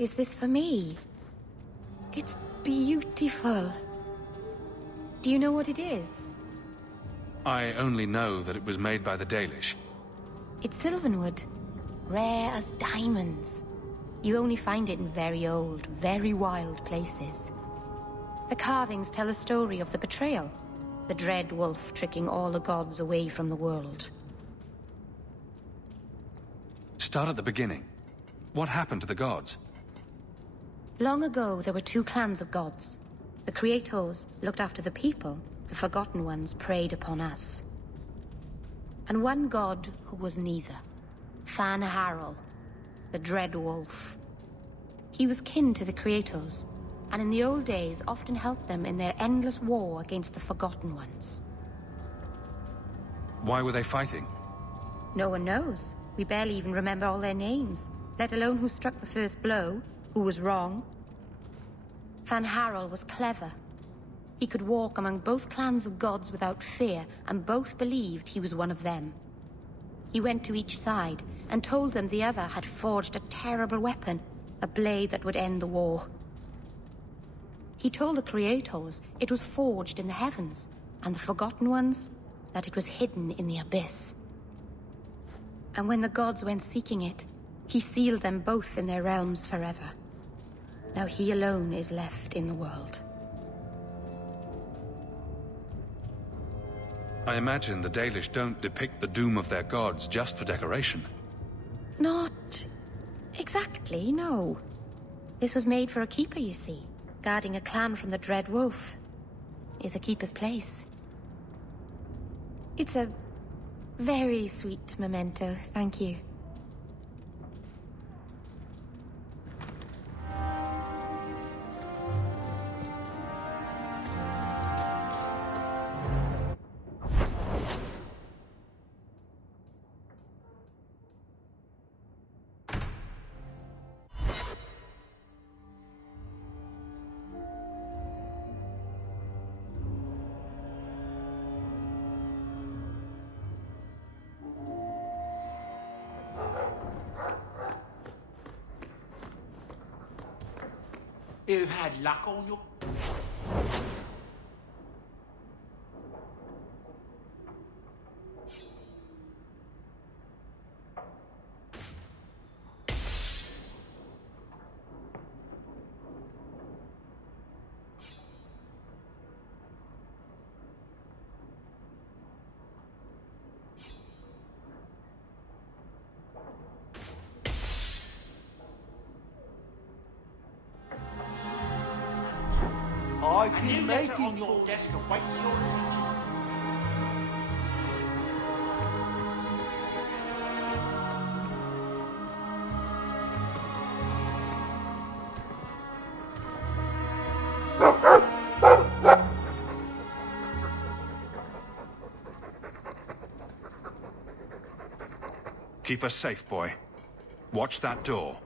Is this for me? It's beautiful. Do you know what it is? I only know that it was made by the Dalish. It's sylvanwood, rare as diamonds. You only find it in very old, very wild places. The carvings tell a story of the betrayal, the dread wolf tricking all the gods away from the world. Start at the beginning. What happened to the gods? Long ago, there were two clans of gods. The Creators looked after the people, the Forgotten Ones preyed upon us. And one god who was neither. Fan Harel, the Dread Wolf. He was kin to the Creators, and in the old days often helped them in their endless war against the Forgotten Ones. Why were they fighting? No one knows. We barely even remember all their names, let alone who struck the first blow, who was wrong. Fan Harel was clever. He could walk among both clans of gods without fear, and both believed he was one of them. He went to each side and told them the other had forged a terrible weapon, a blade that would end the war. He told the Creators it was forged in the heavens, and the Forgotten Ones that it was hidden in the abyss. And when the gods went seeking it, he sealed them both in their realms forever. Now he alone is left in the world. I imagine the Dalish don't depict the doom of their gods just for decoration. Not exactly, no. This was made for a keeper, you see. Guarding a clan from the Dread Wolf is a keeper's place. It's a very sweet memento, thank you. You've had luck on your... I can make it on your desk awaits your attention. Keep us safe, boy. Watch that door.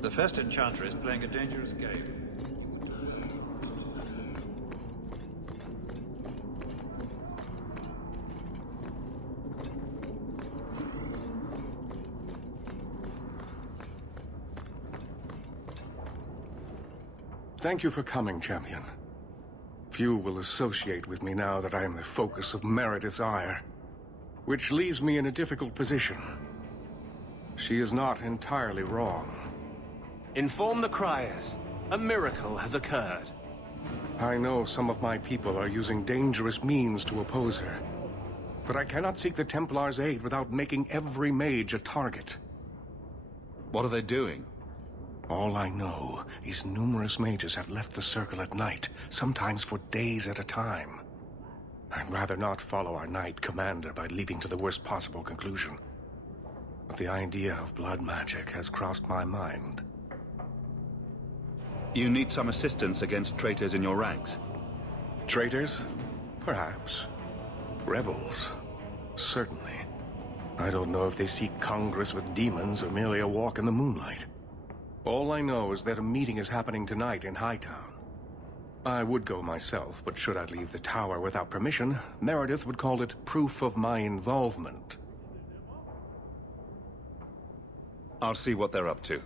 The first enchanter is playing a dangerous game. Thank you for coming, champion. Few will associate with me now that I am the focus of Meredith's ire, which leaves me in a difficult position. She is not entirely wrong. Inform the criers. A miracle has occurred. I know some of my people are using dangerous means to oppose her, but I cannot seek the Templars' aid without making every mage a target. What are they doing? All I know is numerous mages have left the circle at night, sometimes for days at a time. I'd rather not follow our Knight Commander by leaping to the worst possible conclusion. But the idea of blood magic has crossed my mind. You need some assistance against traitors in your ranks. Traitors? Perhaps. Rebels? Certainly. I don't know if they seek congress with demons or merely a walk in the moonlight. All I know is that a meeting is happening tonight in Hightown. I would go myself, but should I leave the tower without permission, Meredith would call it proof of my involvement. I'll see what they're up to.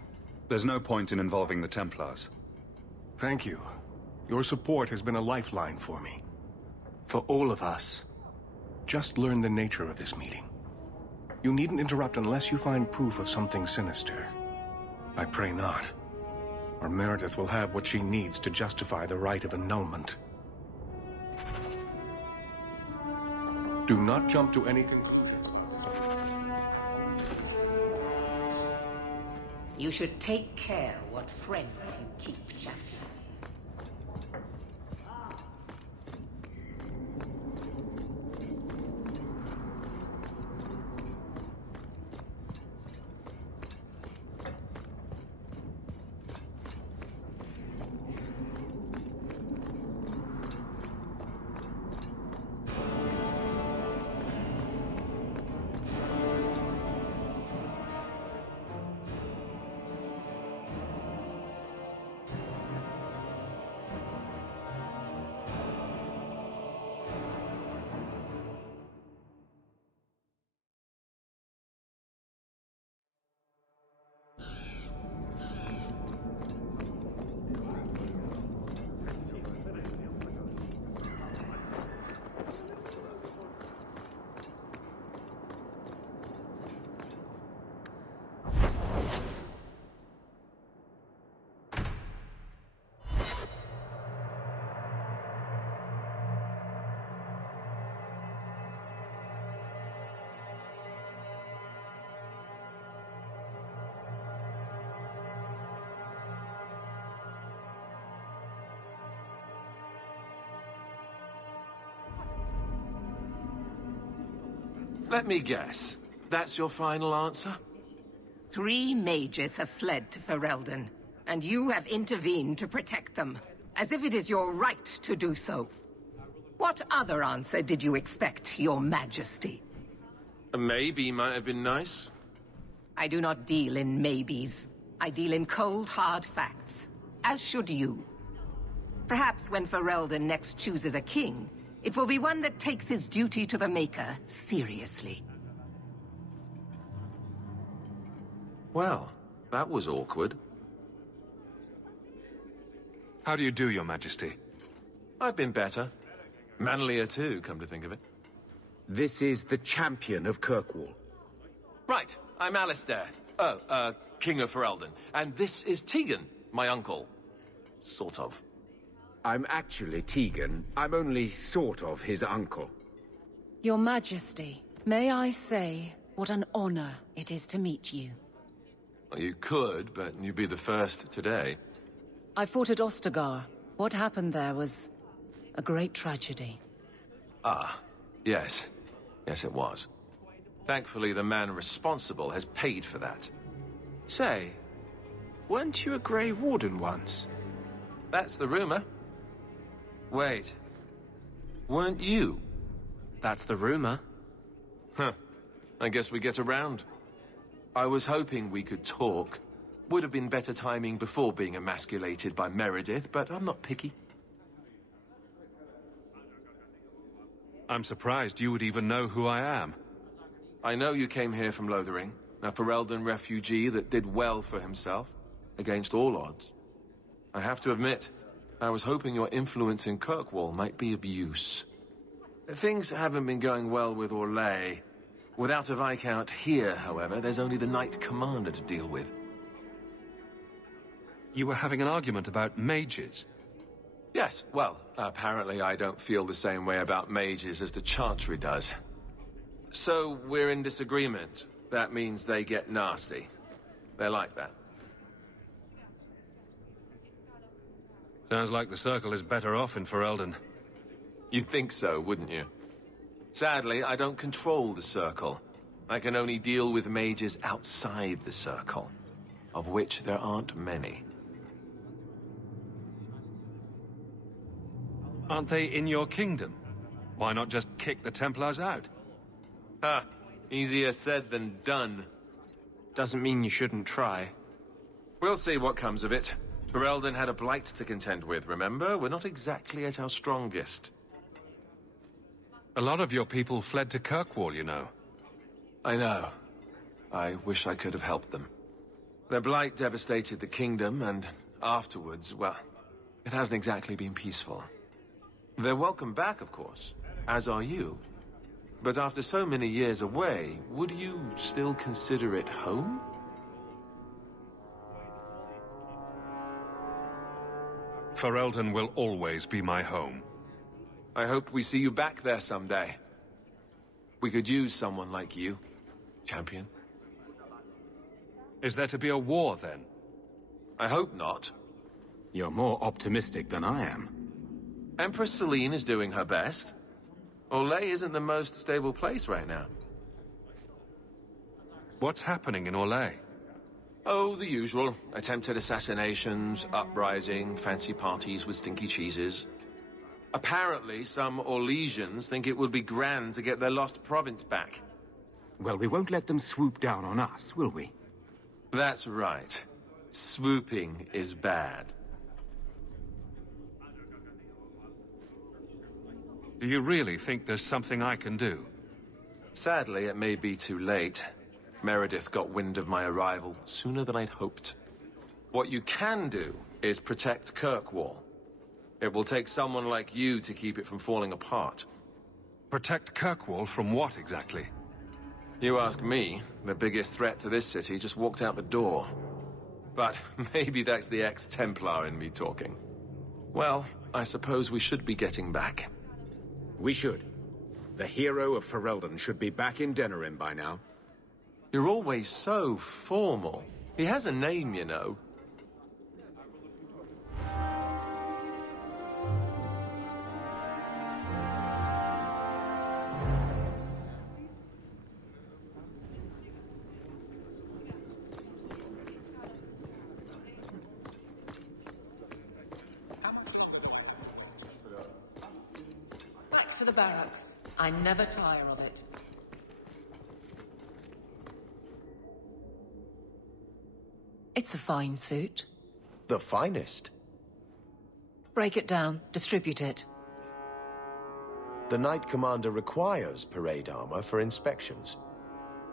There's no point in involving the Templars. Thank you. Your support has been a lifeline for me. For all of us. Just learn the nature of this meeting. You needn't interrupt unless you find proof of something sinister. I pray not, or Meredith will have what she needs to justify the right of annulment. Do not jump to any conclusions. You should take care what friends you keep, champion. Let me guess. That's your final answer? 3 mages have fled to Ferelden, and you have intervened to protect them, as if it is your right to do so. What other answer did you expect, your majesty? A maybe might have been nice. I do not deal in maybes. I deal in cold, hard facts, as should you. Perhaps when Ferelden next chooses a king, it will be one that takes his duty to the Maker seriously. Well, that was awkward. How do you do, Your Majesty? I've been better. Manlier too, come to think of it. This is the champion of Kirkwall. Right, I'm Alistair. King of Ferelden. And this is Tegan, my uncle. Sort of. I'm actually Tegan. I'm only sort of his uncle. Your Majesty, may I say what an honor it is to meet you. Well, you could, but you'd be the first today. I fought at Ostagar. What happened there was a great tragedy. Ah, yes. Yes, it was. Thankfully, the man responsible has paid for that. Say, weren't you a Grey Warden once? That's the rumor. Wait. Weren't you? That's the rumor. Huh. I guess we get around. I was hoping we could talk. Would have been better timing before being emasculated by Meredith, but I'm not picky. I'm surprised you would even know who I am. I know you came here from Lothering, a Ferelden refugee that did well for himself, against all odds. I have to admit, I was hoping your influence in Kirkwall might be of use. Things haven't been going well with Orlais. Without a Viscount here, however, there's only the Knight Commander to deal with. You were having an argument about mages. Yes, well, apparently I don't feel the same way about mages as the Chantry does. So, we're in disagreement. That means they get nasty. They're like that. Sounds like the Circle is better off in Ferelden. You'd think so, wouldn't you? Sadly, I don't control the Circle. I can only deal with mages outside the Circle, of which there aren't many. Aren't they in your kingdom? Why not just kick the Templars out? Ha! Easier said than done. Doesn't mean you shouldn't try. We'll see what comes of it. Ferelden had a blight to contend with, remember? We're not exactly at our strongest. A lot of your people fled to Kirkwall, you know. I know. I wish I could have helped them. Their blight devastated the kingdom, and afterwards, well, it hasn't exactly been peaceful. They're welcome back, of course, as are you. But after so many years away, would you still consider it home? Ferelden will always be my home. I hope we see you back there someday. We could use someone like you, champion. Is there to be a war, then? I hope not. You're more optimistic than I am. Empress Celine is doing her best. Orlais isn't the most stable place right now. What's happening in Orlais? Oh, the usual. Attempted assassinations, uprising, fancy parties with stinky cheeses. Apparently, some Orlesians think it would be grand to get their lost province back. Well, we won't let them swoop down on us, will we? That's right. Swooping is bad. Do you really think there's something I can do? Sadly, it may be too late. Meredith got wind of my arrival sooner than I'd hoped. What you can do is protect Kirkwall. It will take someone like you to keep it from falling apart. Protect Kirkwall from what, exactly? You ask me, the biggest threat to this city just walked out the door. But maybe that's the ex-Templar in me talking. Well, I suppose we should be getting back. We should. The hero of Ferelden should be back in Denerim by now. You're always so formal. He has a name, you know. Back to the barracks. I never tire of it. It's a fine suit. The finest. Break it down, distribute it. The Knight Commander requires parade armor for inspections.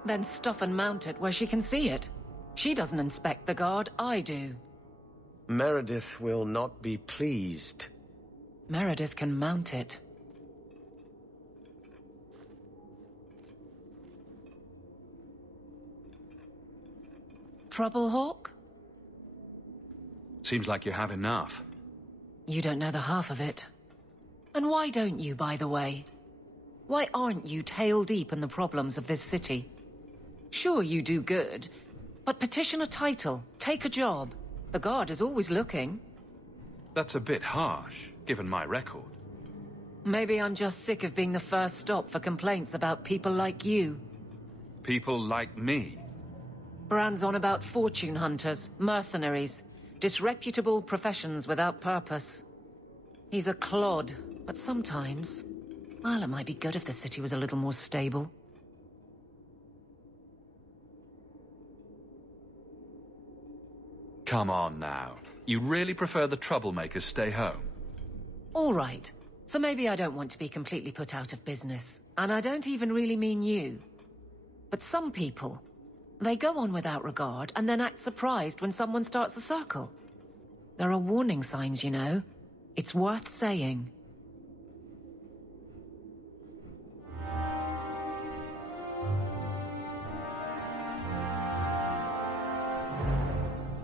Then stuff and mount it where she can see it. She doesn't inspect the guard, I do. Meredith will not be pleased. Meredith can mount it. Trouble, Hawk? Seems like you have enough. You don't know the half of it. And why don't you, by the way? Why aren't you tail deep in the problems of this city? Sure, you do good, but petition a title, take a job. The Guard is always looking. That's a bit harsh, given my record. Maybe I'm just sick of being the first stop for complaints about people like you. People like me? Brand's on about fortune hunters, mercenaries, disreputable professions without purpose. He's a clod, but sometimes... well, it might be good if the city was a little more stable. Come on now. You really prefer the troublemakers stay home? All right. So maybe I don't want to be completely put out of business. And I don't even really mean you. But some people, they go on without regard and then act surprised when someone starts a circle. There are warning signs, you know. It's worth saying.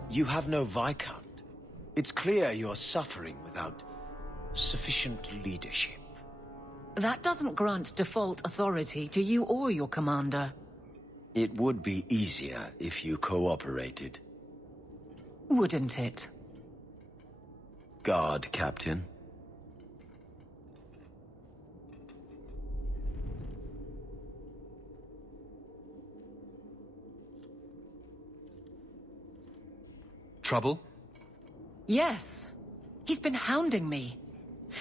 You have no Viscount. It's clear you're suffering without sufficient leadership. That doesn't grant default authority to you or your commander. It would be easier if you cooperated. Wouldn't it? Guard, Captain. Trouble? Yes. He's been hounding me.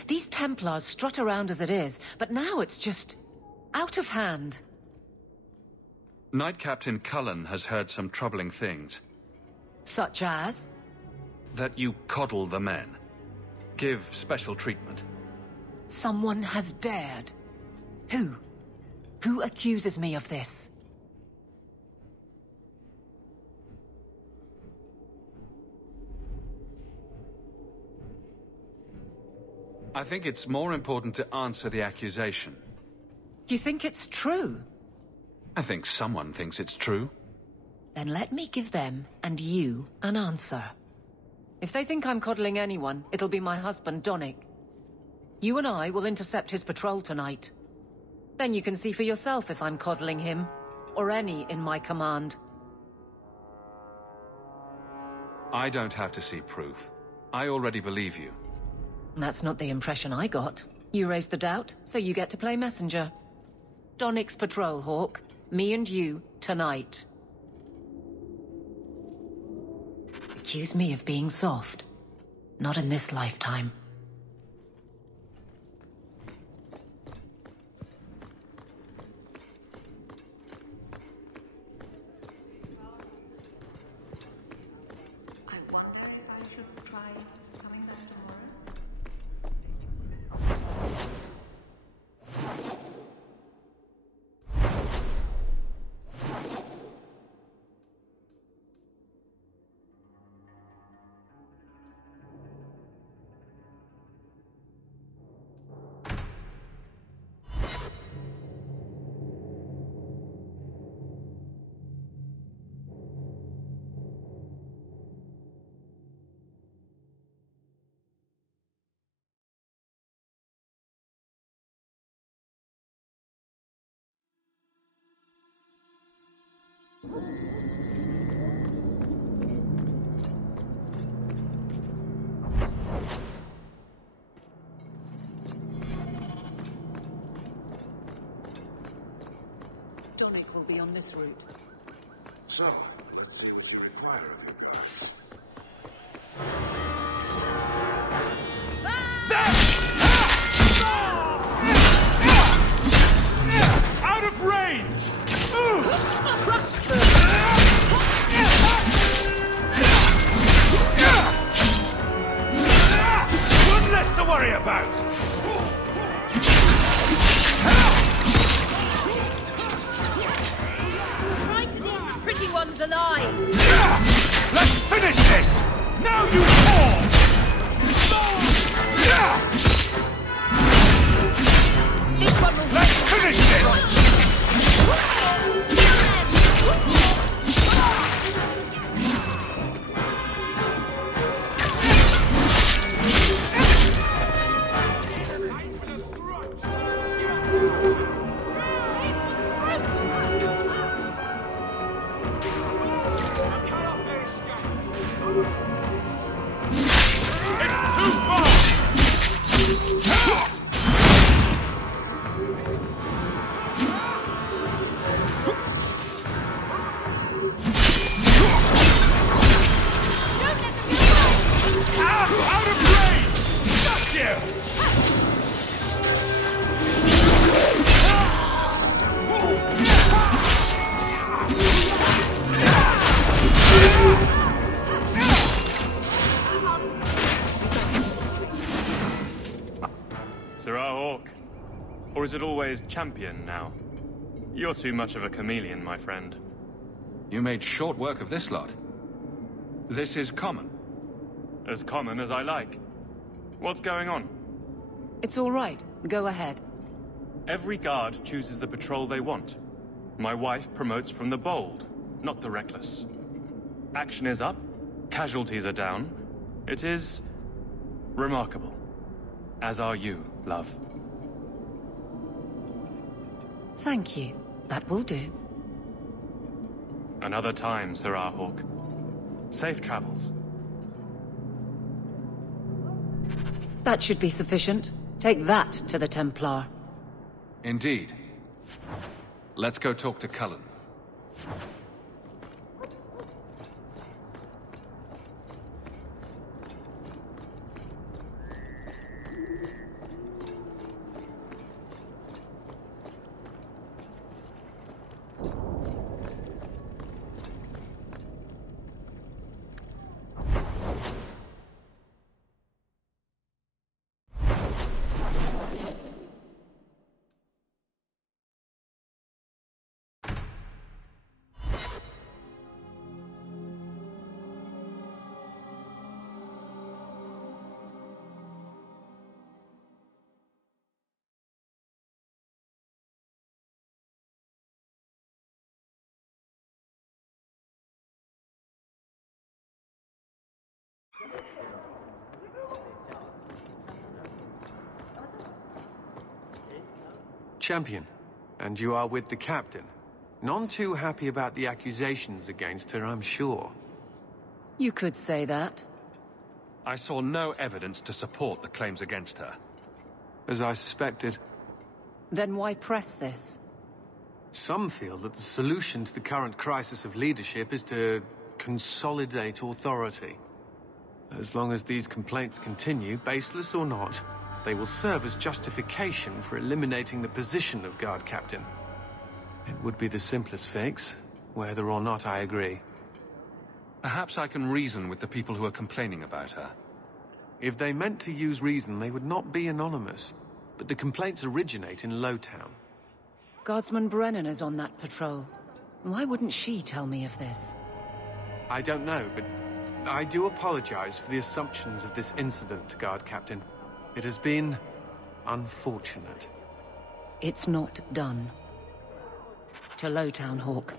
These Templars strut around as it is, but now it's just out of hand. Knight Captain Cullen has heard some troubling things. Such as? That you coddle the men. Give special treatment. Someone has dared. Who? Who accuses me of this? I think it's more important to answer the accusation. You think it's true? I think someone thinks it's true. Then let me give them, and you, an answer. If they think I'm coddling anyone, it'll be my husband, Donnick. You and I will intercept his patrol tonight. Then you can see for yourself if I'm coddling him, or any in my command. I don't have to see proof. I already believe you. That's not the impression I got. You raised the doubt, so you get to play messenger. Donnick's patrol, Hawk. Me and you, tonight. Accuse me of being soft. Not in this lifetime. Donnick will be on this route. So, let's see what you require of him, guys. Out of range! One less to worry about! Try to leave the pretty ones alive! Let's finish this! Now you fall! This one will Let's finish this! Sirrah Hawk. Or is it always champion now? You're too much of a chameleon, my friend. You made short work of this lot. This is common. As common as I like. What's going on? It's all right. Go ahead. Every guard chooses the patrol they want. My wife promotes from the bold, not the reckless. Action is up, casualties are down. It is remarkable. As are you, love. Thank you. That will do. Another time, Sirrah Hawk. Safe travels. That should be sufficient. Take that to the Templar. Indeed. Let's go talk to Cullen. Champion, and you are with the captain. None too happy about the accusations against her, I'm sure. You could say that. I saw no evidence to support the claims against her. As I suspected. Then why press this? Some feel that the solution to the current crisis of leadership is to consolidate authority. As long as these complaints continue, baseless or not, they will serve as justification for eliminating the position of guard captain. It would be the simplest fix, whether or not I agree. Perhaps I can reason with the people who are complaining about her. If they meant to use reason, they would not be anonymous. But the complaints originate in Lowtown. Guardsman Brennan is on that patrol. Why wouldn't she tell me of this? I don't know, but I do apologize for the assumptions of this incident, guard captain. It has been unfortunate. It's not done. To Lowtown, Hawk.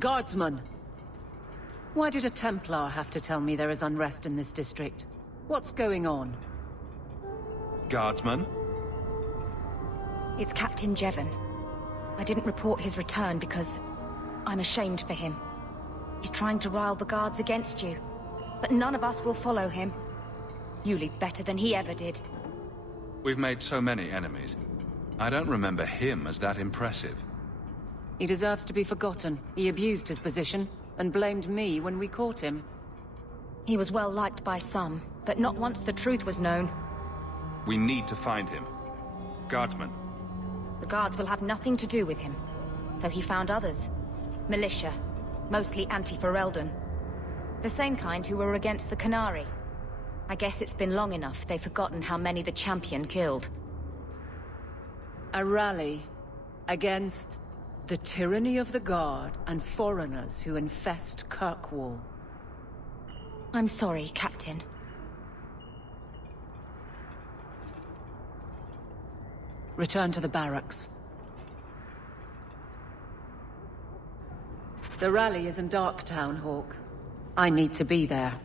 Guardsman! Why did a Templar have to tell me there is unrest in this district? What's going on? Guardsman? It's Captain Jevon. I didn't report his return because I'm ashamed for him. He's trying to rile the guards against you, but none of us will follow him. You lead better than he ever did. We've made so many enemies. I don't remember him as that impressive. He deserves to be forgotten. He abused his position and blamed me when we caught him. He was well liked by some, but not once the truth was known. We need to find him. Guardsman. The guards will have nothing to do with him. So he found others. Militia. Mostly anti-Ferelden. The same kind who were against the Canary. I guess it's been long enough they've forgotten how many the champion killed. A rally against the tyranny of the Guard and foreigners who infest Kirkwall. I'm sorry, Captain. Return to the barracks. The rally is in Darktown, Hawk. I need to be there.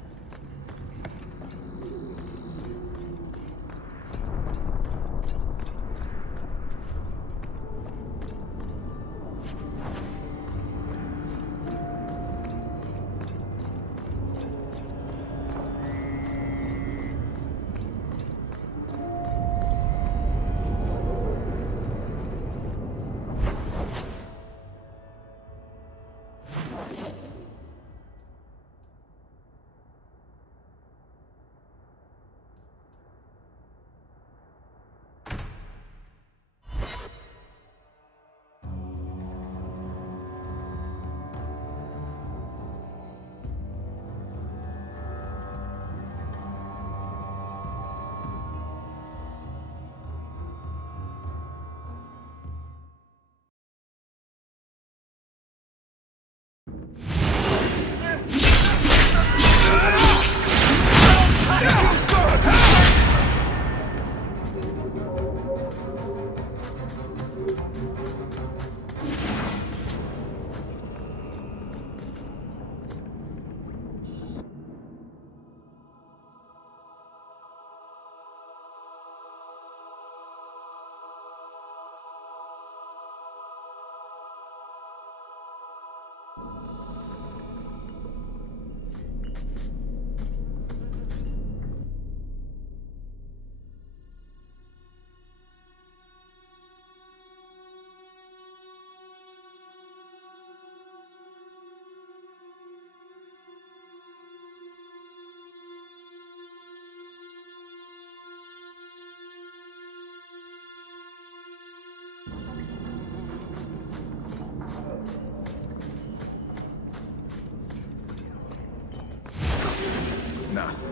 nothing.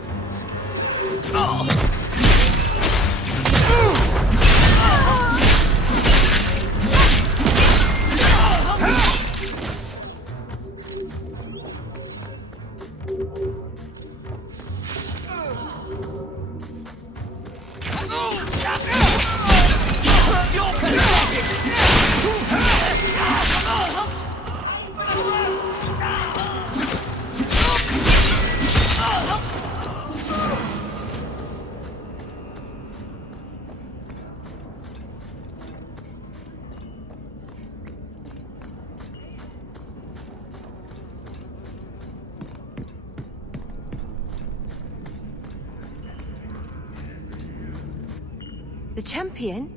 The champion?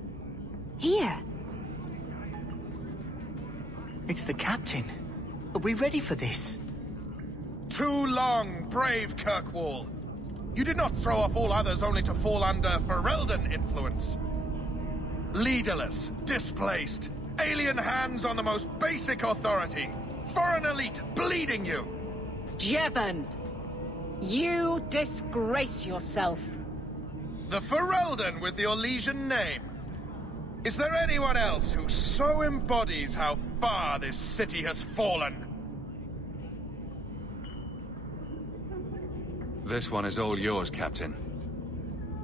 Here? It's the captain. Are we ready for this? Too long, brave Kirkwall. You did not throw off all others only to fall under Ferelden influence. Leaderless, displaced, alien hands on the most basic authority, foreign elite bleeding you. Jevon, you disgrace yourself. The Ferelden with the Orlesian name. Is there anyone else who so embodies how far this city has fallen? This one is all yours, Captain.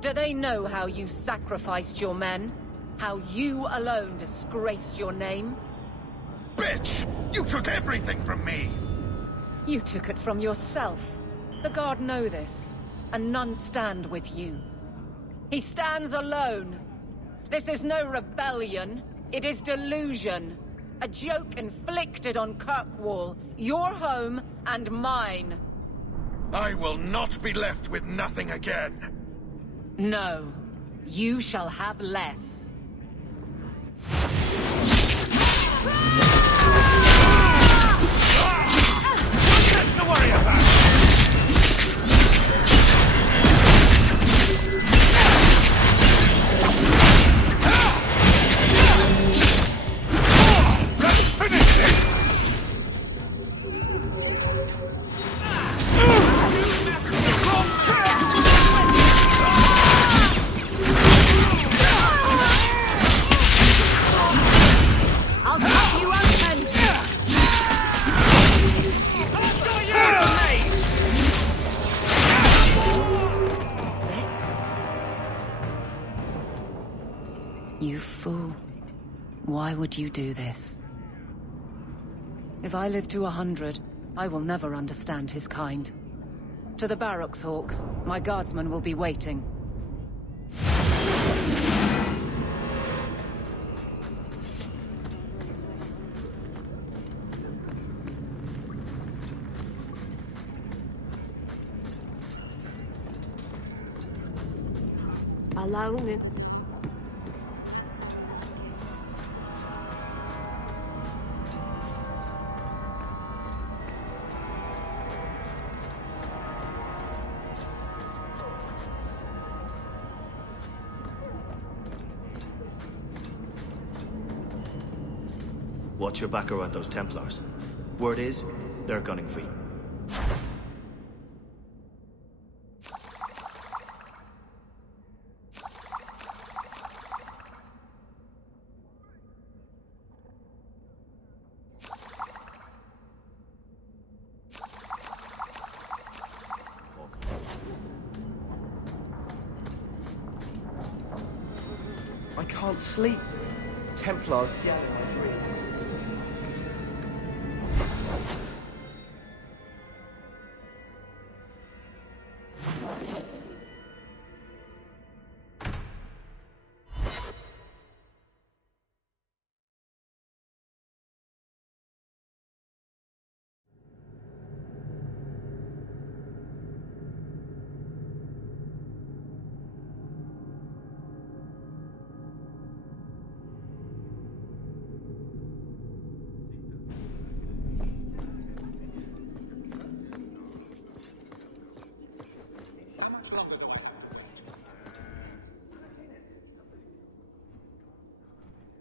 Do they know how you sacrificed your men? How you alone disgraced your name? Bitch! You took everything from me! You took it from yourself. The Guard know this, and none stand with you. He stands alone. This is no rebellion. It is delusion. A joke inflicted on Kirkwall, your home and mine. I will not be left with nothing again. No. You shall have less. Nothing to worry about! You fool. Why would you do this? If I live to 100, I will never understand his kind. To the barracks, Hawk. My guardsmen will be waiting. Alone. Watch your back around those Templars. Word is, they're gunning for you. I can't sleep. Templars.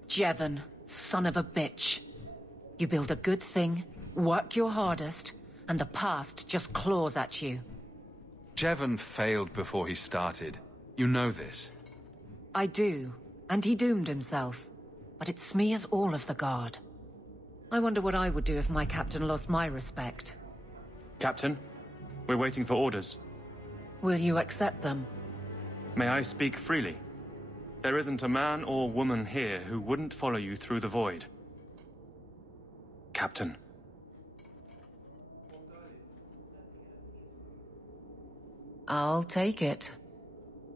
Jevon, son of a bitch. You build a good thing, work your hardest, and the past just claws at you. Jevon failed before he started. You know this. I do, and he doomed himself. But it smears all of the Guard. I wonder what I would do if my captain lost my respect. Captain, we're waiting for orders. Will you accept them? May I speak freely? There isn't a man or woman here who wouldn't follow you through the void. Captain. I'll take it.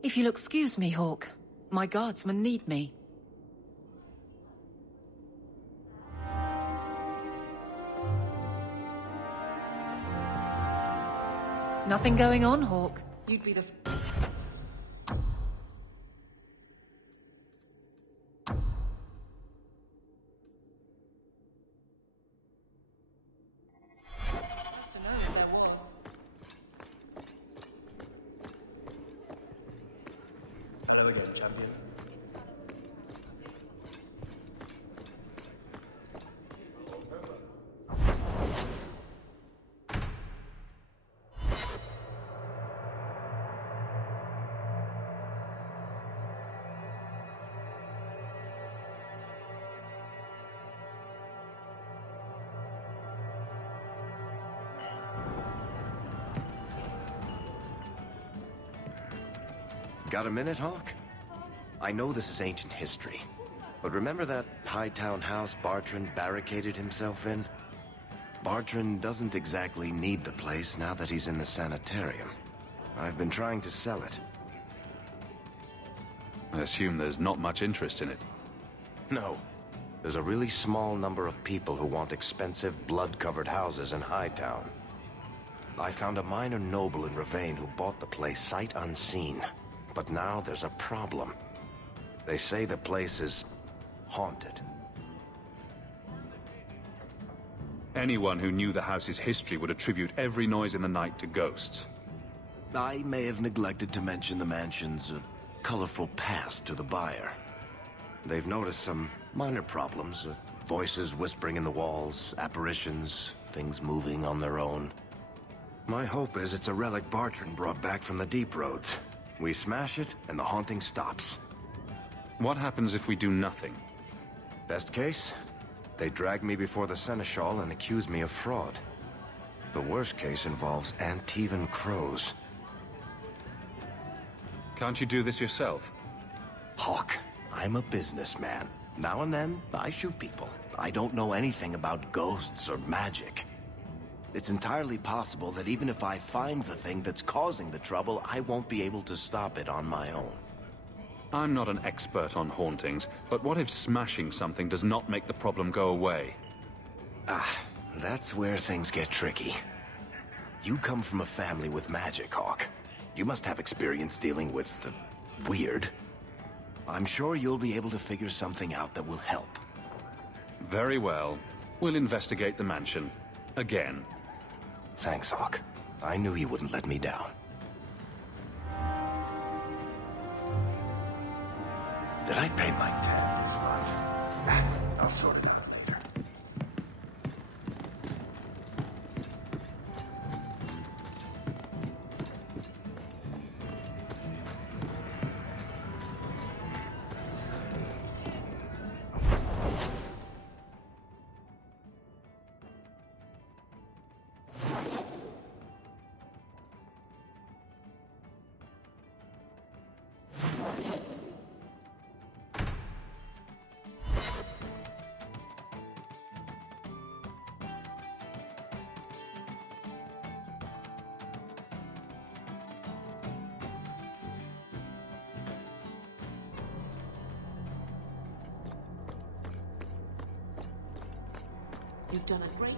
If you'll excuse me, Hawk, my guardsmen need me. Nothing going on, Hawk. You'd be the... Hello again, champion. Got a minute, Hawk? I know this is ancient history, but remember that Hightown house Bartrand barricaded himself in? Bartrand doesn't exactly need the place now that he's in the sanitarium. I've been trying to sell it. I assume there's not much interest in it. No. There's a really small number of people who want expensive, blood-covered houses in Hightown. I found a minor noble in Ravane who bought the place sight unseen. But now there's a problem. They say the place is haunted. Anyone who knew the house's history would attribute every noise in the night to ghosts. I may have neglected to mention the mansion's colorful past to the buyer. They've noticed some minor problems. Voices whispering in the walls, apparitions, things moving on their own. My hope is it's a relic Bartrand brought back from the Deep Roads. We smash it, and the haunting stops. What happens if we do nothing? Best case, they drag me before the Seneschal and accuse me of fraud. The worst case involves Antivan crows. Can't you do this yourself? Hawk, I'm a businessman. Now and then, I shoot people. I don't know anything about ghosts or magic. It's entirely possible that even if I find the thing that's causing the trouble, I won't be able to stop it on my own. I'm not an expert on hauntings, but what if smashing something does not make the problem go away? That's where things get tricky. You come from a family with magic, Hawk. You must have experience dealing with the weird. I'm sure you'll be able to figure something out that will help. Very well. We'll investigate the mansion. Again. Thanks, Hawk. I knew you wouldn't let me down. Did I pay my tab this month? I'll sort it out later. You've done a great...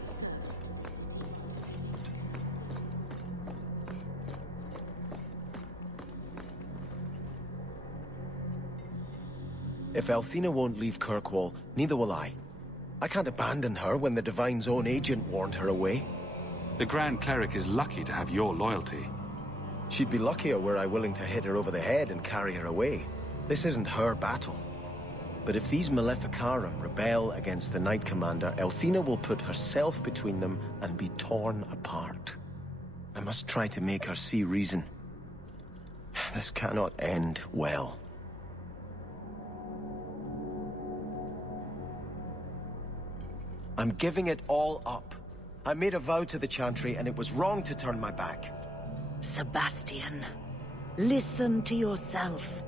If Althena won't leave Kirkwall, neither will I. I can't abandon her when the Divine's own agent warned her away. The Grand Cleric is lucky to have your loyalty. She'd be luckier were I willing to hit her over the head and carry her away. This isn't her battle. But if these Maleficarum rebel against the Knight Commander, Althena will put herself between them and be torn apart. I must try to make her see reason. This cannot end well. I'm giving it all up. I made a vow to the Chantry, and it was wrong to turn my back. Sebastian, listen to yourself.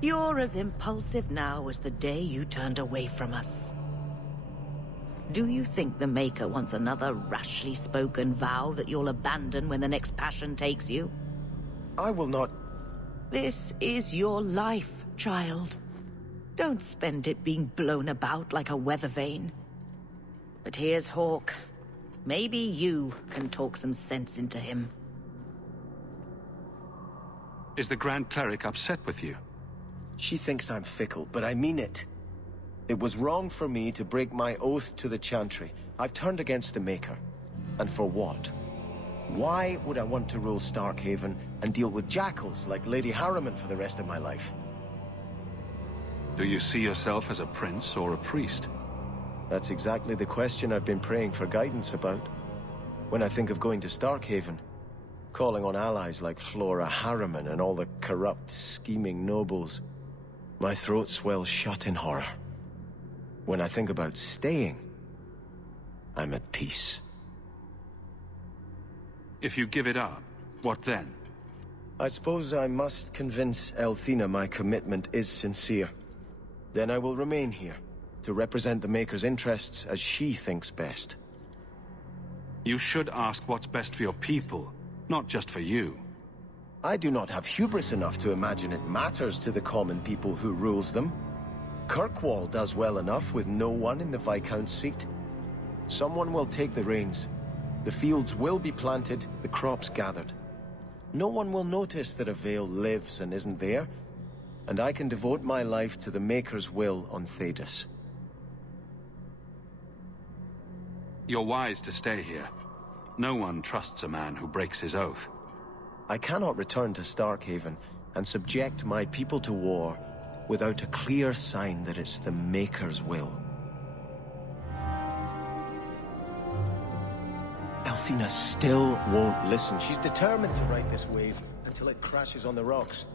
You're as impulsive now as the day you turned away from us. Do you think the Maker wants another rashly spoken vow that you'll abandon when the next passion takes you? I will not... This is your life, child. Don't spend it being blown about like a weather vane. But here's Hawk. Maybe you can talk some sense into him. Is the Grand Cleric upset with you? She thinks I'm fickle, but I mean it. It was wrong for me to break my oath to the Chantry. I've turned against the Maker. And for what? Why would I want to rule Starkhaven and deal with jackals like Lady Harriman for the rest of my life? Do you see yourself as a prince or a priest? That's exactly the question I've been praying for guidance about. When I think of going to Starkhaven, calling on allies like Flora Harriman and all the corrupt, scheming nobles, my throat swells shut in horror. When I think about staying, I'm at peace. If you give it up, what then? I suppose I must convince Elthina my commitment is sincere. Then I will remain here, to represent the Maker's interests as she thinks best. You should ask what's best for your people, not just for you. I do not have hubris enough to imagine it matters to the common people who rules them. Kirkwall does well enough with no one in the Viscount's seat. Someone will take the reins. The fields will be planted, the crops gathered. No one will notice that a Vale lives and isn't there, and I can devote my life to the Maker's will on Thedas. You're wise to stay here. No one trusts a man who breaks his oath. I cannot return to Starkhaven and subject my people to war without a clear sign that it's the Maker's will. Elthina still won't listen. She's determined to ride this wave until it crashes on the rocks.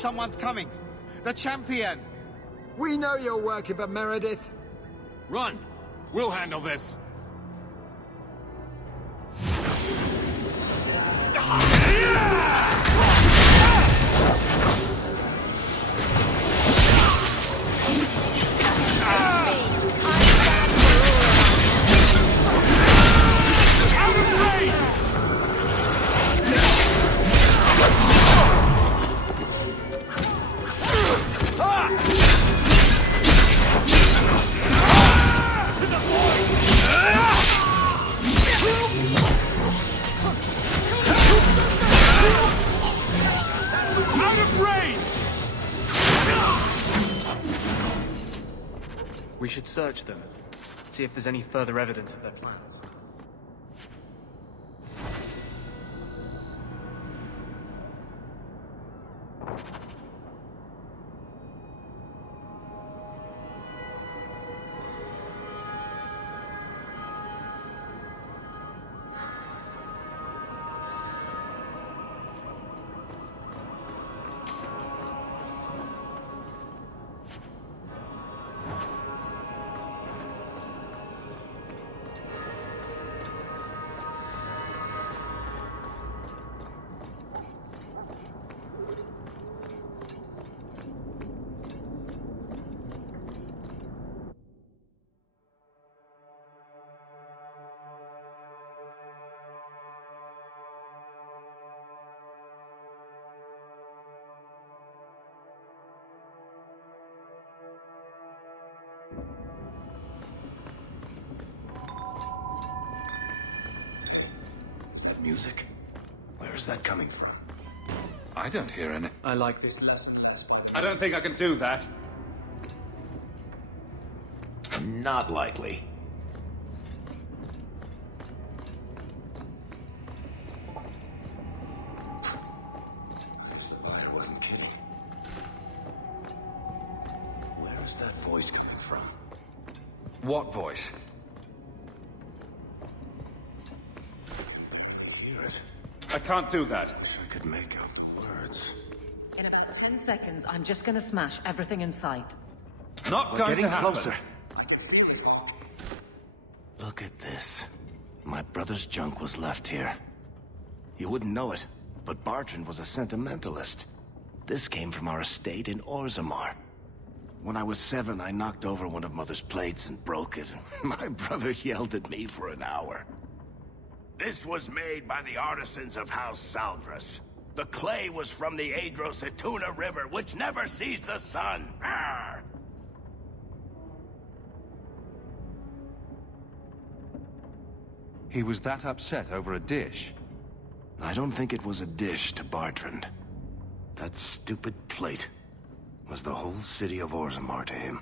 Someone's coming! The champion! We know you're working for Meredith. Run! We'll handle this. We should search them, see if there's any further evidence of their plans. That music? Where is that coming from? I don't hear any. I like this lesson less by the I don't think I can do that. Not likely. The buyer wasn't kidding. Where is that voice coming from? What voice? Hear it. I can't do that. I could make out the words. In about 10 seconds, I'm just gonna smash everything in sight. Not We're going getting to happen. closer. Look at this. My brother's junk was left here. You wouldn't know it, but Bartrand was a sentimentalist. This came from our estate in Orzammar. When I was 7, I knocked over one of Mother's plates and broke it. My brother yelled at me for an hour. This was made by the artisans of House Saldras. The clay was from the Adros-Ituna River, which never sees the sun. Arr! He was that upset over a dish. I don't think it was a dish to Bartrand. That stupid plate was the whole city of Orzammar to him.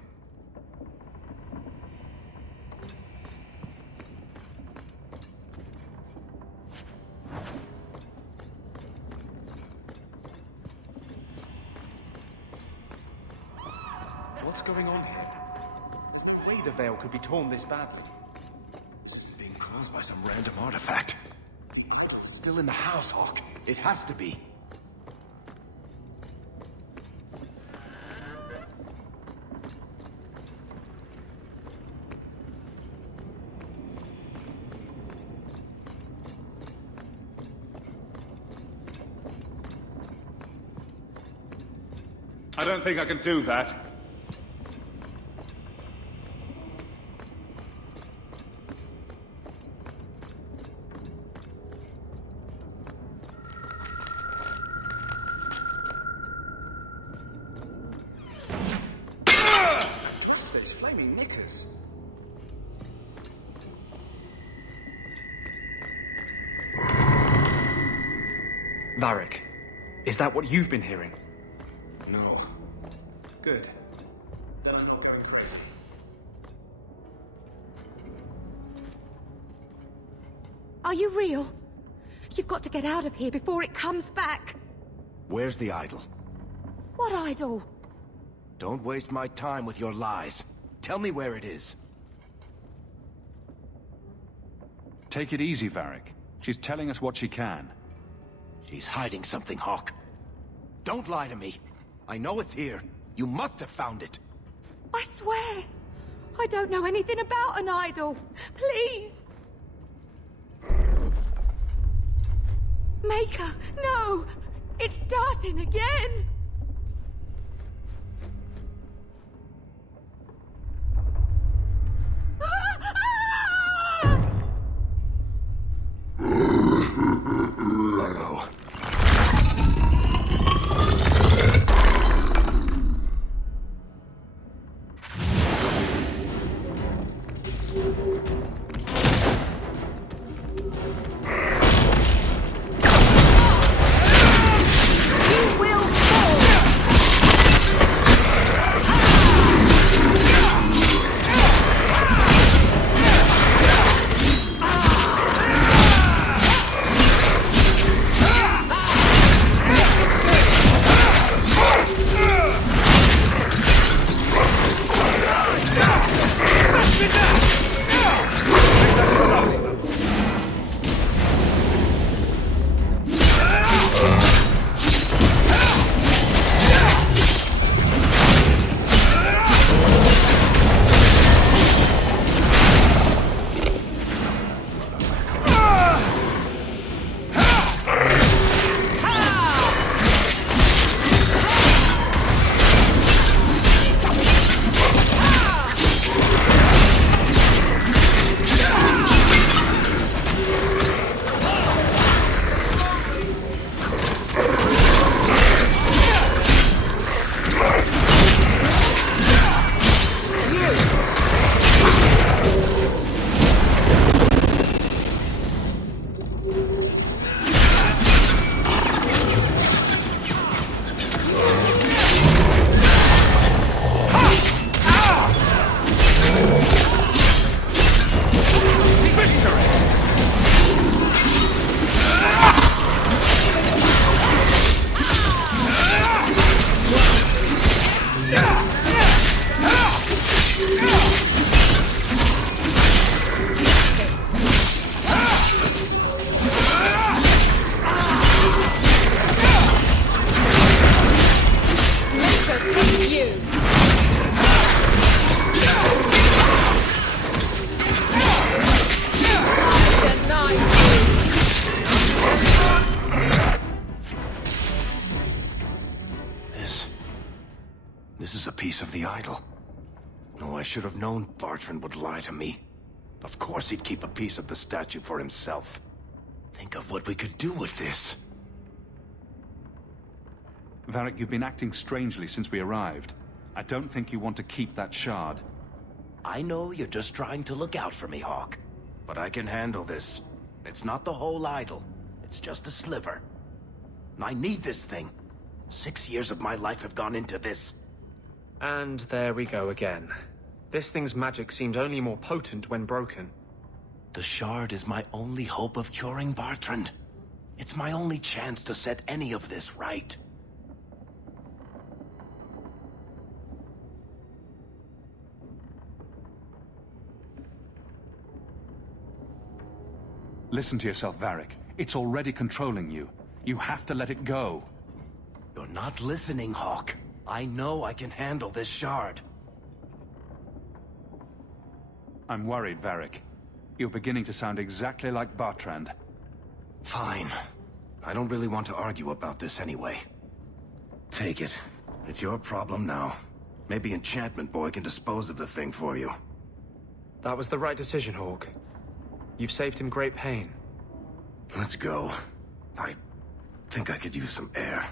What's going on here? No way the veil could be torn this badly. Being caused by some random artifact. Still in the house, Hawk. It has to be. I don't think I can do that. Those flaming knickers. Varric, is that what you've been hearing? No. Good. Then I'm not going crazy. Are you real? You've got to get out of here before it comes back. Where's the idol? What idol? Don't waste my time with your lies. Tell me where it is. Take it easy, Varric. She's telling us what she can. She's hiding something, Hawk. Don't lie to me. I know it's here. You must have found it. I swear. I don't know anything about an idol. Please. Maker, no! It's starting again! Uh-oh. You will fall! This is a piece of the idol. No, I should have known Bartrand would lie to me. Of course he'd keep a piece of the statue for himself. Think of what we could do with this. Varric, you've been acting strangely since we arrived. I don't think you want to keep that shard. I know you're just trying to look out for me, Hawk. But I can handle this. It's not the whole idol. It's just a sliver. I need this thing. 6 years of my life have gone into this. And there we go again. This thing's magic seemed only more potent when broken. The shard is my only hope of curing Bartrand. It's my only chance to set any of this right. Listen to yourself, Varric. It's already controlling you. You have to let it go. You're not listening, Hawk. I know I can handle this shard. I'm worried, Varric. You're beginning to sound exactly like Bartrand. Fine. I don't really want to argue about this anyway. Take it. It's your problem now. Maybe Enchantment Boy can dispose of the thing for you. That was the right decision, Hawk. You've saved him great pain. Let's go. I think I could use some air.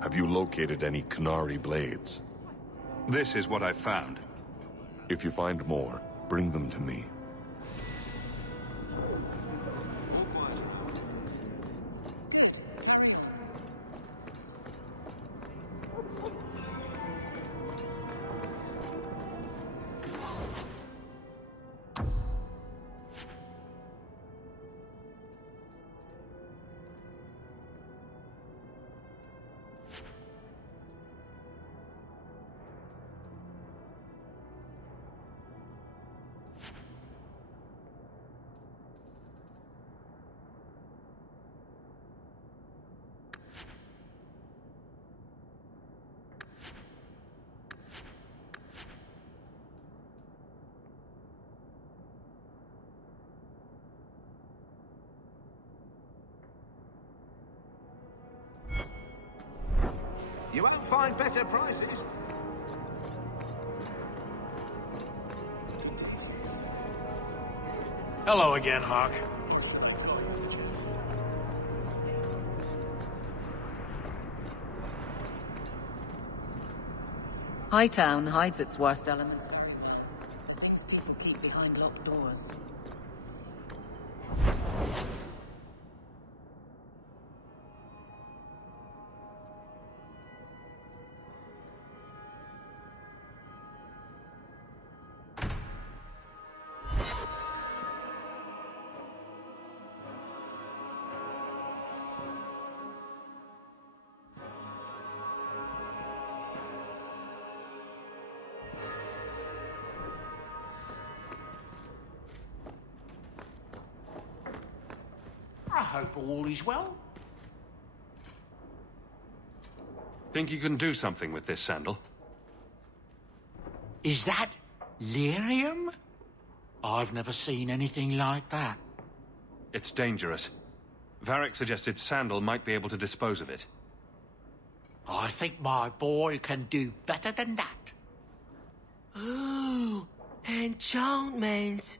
Have you located any Qunari blades? This is what I've found. If you find more, bring them to me. You won't find better prices. Hello again, Hawk. Hightown hides its worst elements. Things people keep behind locked doors. I hope all is well. Think you can do something with this sandal? Is that lyrium? I've never seen anything like that. It's dangerous. Varric suggested Sandal might be able to dispose of it. I think my boy can do better than that. Ooh, enchantment.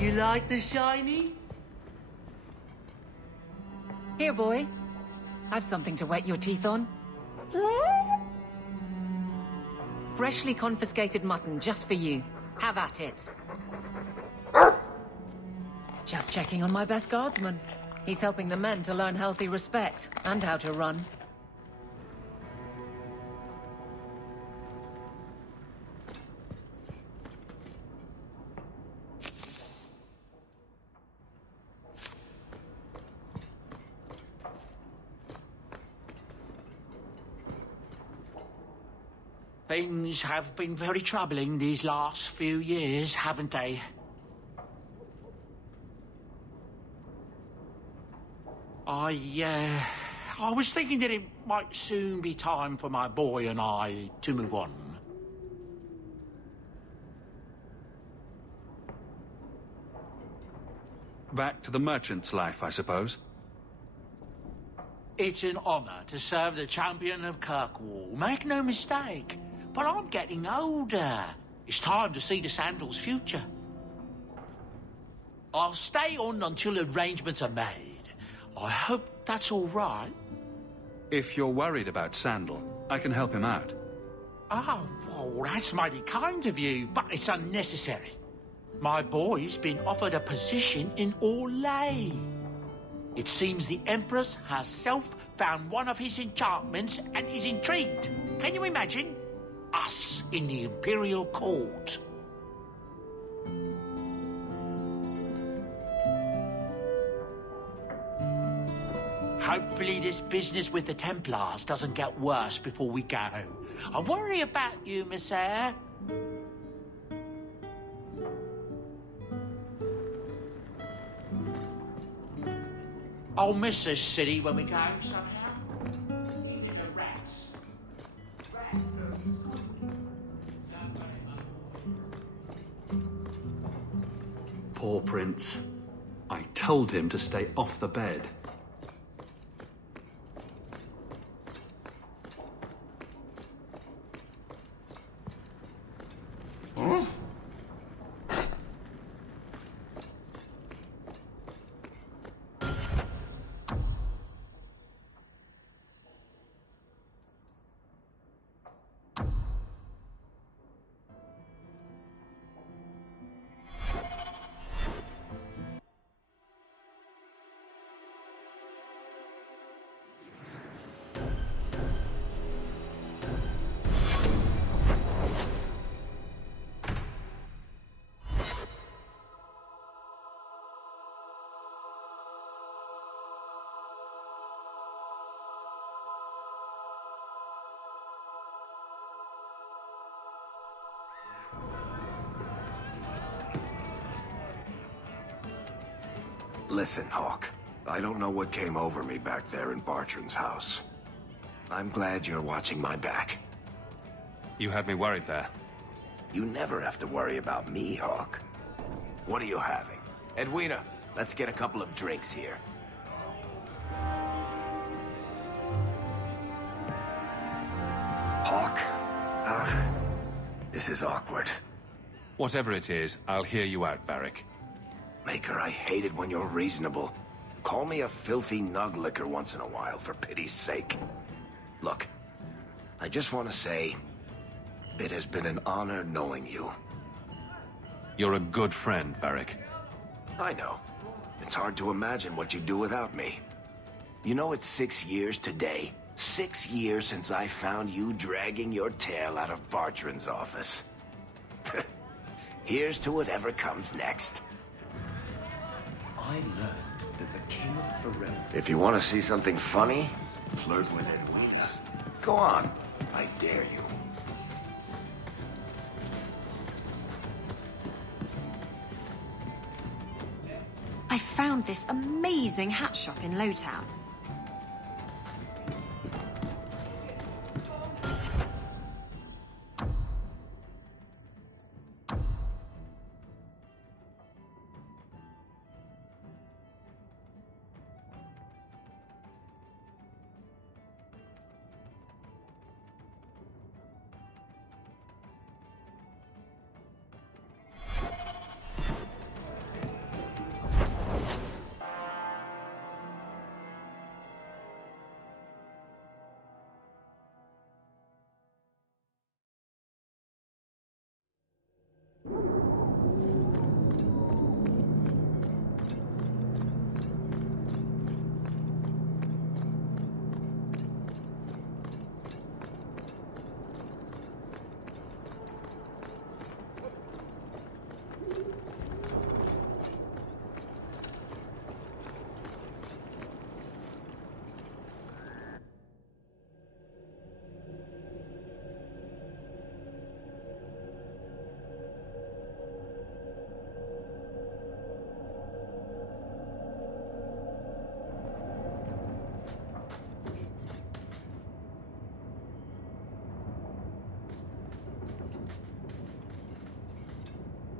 You like the shiny? Here, boy. I've something to wet your teeth on. Freshly confiscated mutton just for you. Have at it. Just checking on my best guardsman. He's helping the men to learn healthy respect and how to run. Things have been very troubling these last few years, haven't they? I was thinking that it might soon be time for my boy and I to move on. Back to the merchant's life, I suppose. It's an honor to serve the champion of Kirkwall, make no mistake. But I'm getting older. It's time to see the Sandal's future. I'll stay on until arrangements are made. I hope that's all right. If you're worried about Sandal, I can help him out. Oh, well, that's mighty kind of you, but it's unnecessary. My boy's been offered a position in Orlais. It seems the Empress herself found one of his enchantments and is intrigued. Can you imagine? Us in the Imperial Court. Hopefully this business with the Templars doesn't get worse before we go. I worry about you, Miss Eyre. I'll miss this city when we go somehow. Even the rats. Poor Prince. I told him to stay off the bed. Huh? Listen, Hawk. I don't know what came over me back there in Bartran's house. I'm glad you're watching my back. You had me worried there. You never have to worry about me, Hawk. What are you having? Edwina, let's get a couple of drinks here. Hawk? This is awkward. Whatever it is, I'll hear you out, Varric. Maker, I hate it when you're reasonable. Call me a filthy nug licker once in a while, for pity's sake. Look, I just want to say, it has been an honor knowing you. You're a good friend, Varric. I know. It's hard to imagine what you'd do without me. You know, it's 6 years today. 6 years since I found you dragging your tail out of Bartran's office. Here's to whatever comes next. I learned that the King of Pharrell... If you want to see something funny, flirt with Edwina. Go on. I dare you. I found this amazing hat shop in Lowtown.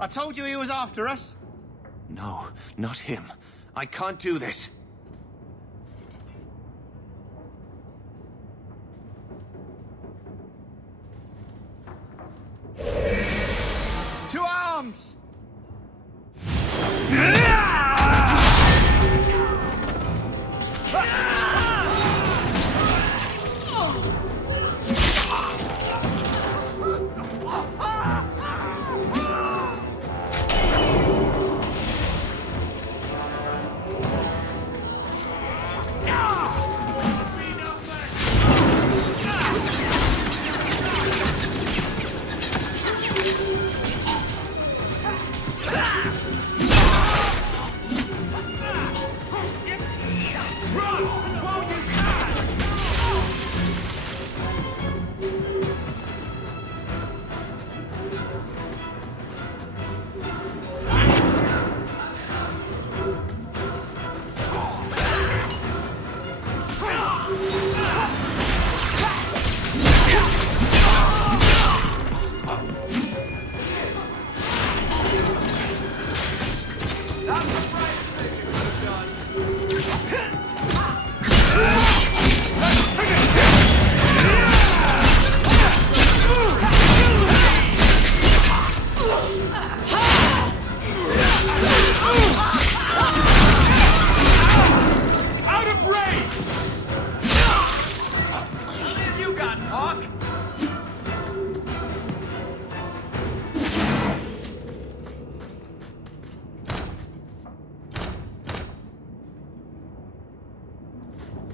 I told you he was after us. No, not him. I can't do this. To arms!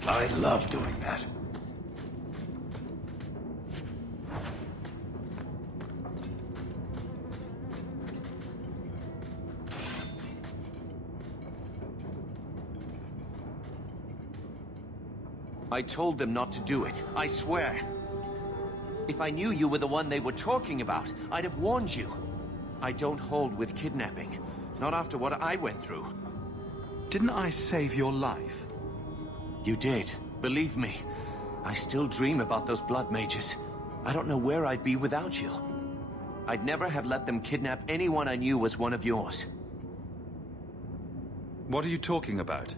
I love doing that. I told them not to do it, I swear. If I knew you were the one they were talking about, I'd have warned you. I don't hold with kidnapping. Not after what I went through. Didn't I save your life? You did. Believe me. I still dream about those blood mages. I don't know where I'd be without you. I'd never have let them kidnap anyone I knew was one of yours. What are you talking about?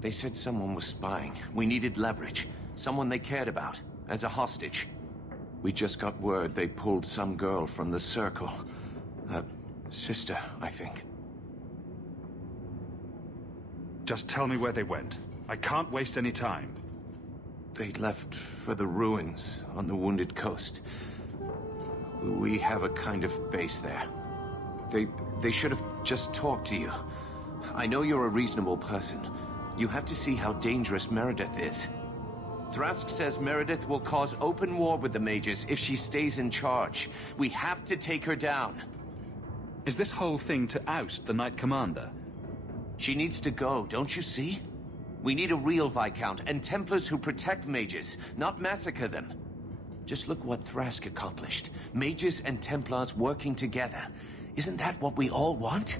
They said someone was spying. We needed leverage. Someone they cared about. As a hostage. We just got word they pulled some girl from the circle. A sister, I think. Just tell me where they went. I can't waste any time. They left for the ruins on the Wounded Coast. We have a kind of base there. They should have just talked to you. I know you're a reasonable person. You have to see how dangerous Meredith is. Thrask says Meredith will cause open war with the mages if she stays in charge. We have to take her down. Is this whole thing to oust the Knight Commander? She needs to go, don't you see? We need a real Viscount and Templars who protect mages, not massacre them. Just look what Thrask accomplished. Mages and Templars working together. Isn't that what we all want?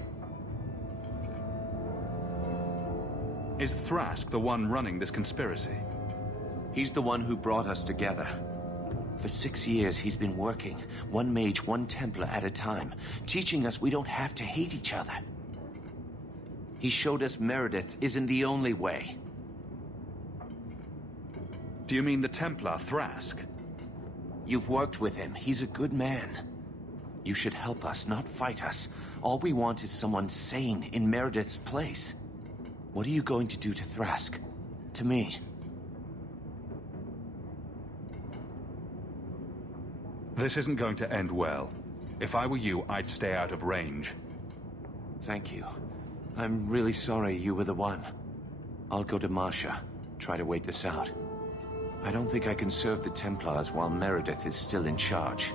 Is Thrask the one running this conspiracy? He's the one who brought us together. For 6 years, he's been working, one mage, one Templar at a time, teaching us we don't have to hate each other. He showed us Meredith isn't the only way. Do you mean the Templar, Thrask? You've worked with him. He's a good man. You should help us, not fight us. All we want is someone sane in Meredith's place. What are you going to do to Thrask? To me? This isn't going to end well. If I were you, I'd stay out of range. Thank you. I'm really sorry you were the one. I'll go to Marsha, try to wait this out. I don't think I can serve the Templars while Meredith is still in charge.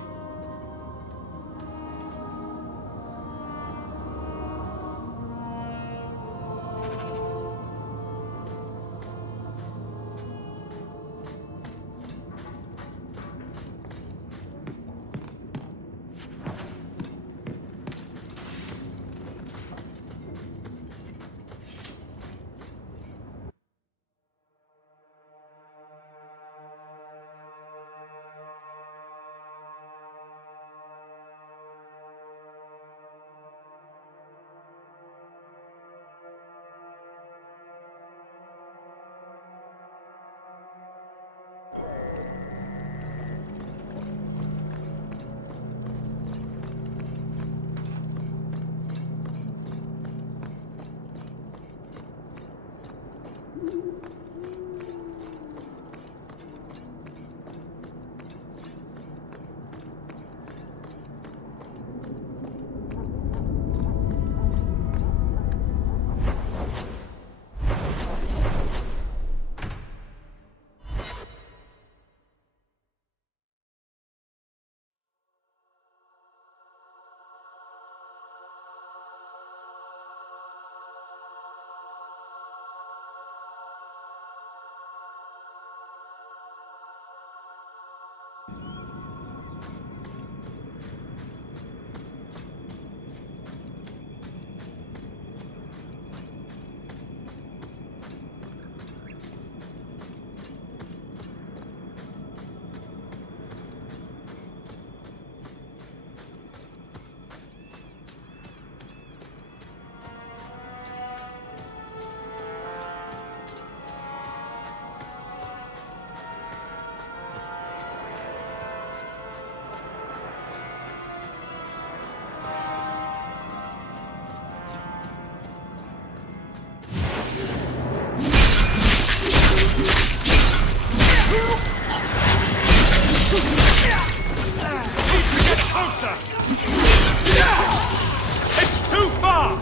It's too far!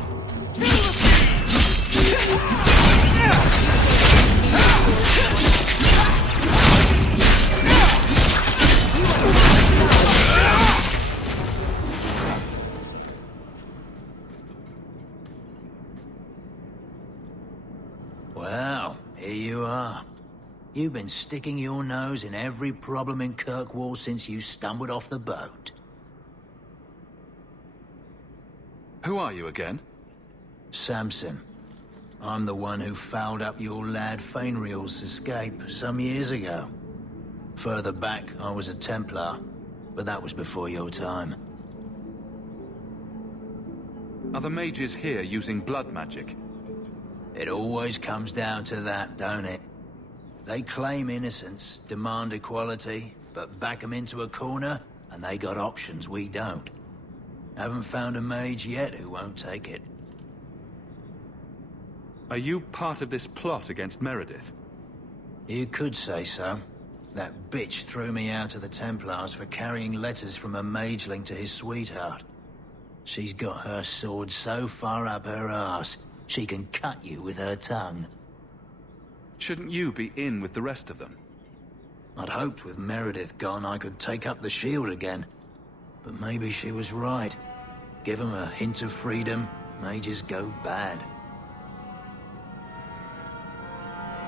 Well, here you are. You've been sticking your nose in every problem in Kirkwall since you stumbled off the boat. Who are you again? Samson. I'm the one who fouled up your lad Fainriel's escape some years ago. Further back, I was a Templar, but that was before your time. Are the mages here using blood magic? It always comes down to that, don't it? They claim innocence, demand equality, but back them into a corner, and they got options we don't. Haven't found a mage yet who won't take it. Are you part of this plot against Meredith? You could say so. That bitch threw me out of the Templars for carrying letters from a mageling to his sweetheart. She's got her sword so far up her arse, she can cut you with her tongue. Shouldn't you be in with the rest of them? I'd hoped with Meredith gone I could take up the shield again. But maybe she was right. Give them a hint of freedom, mages go bad.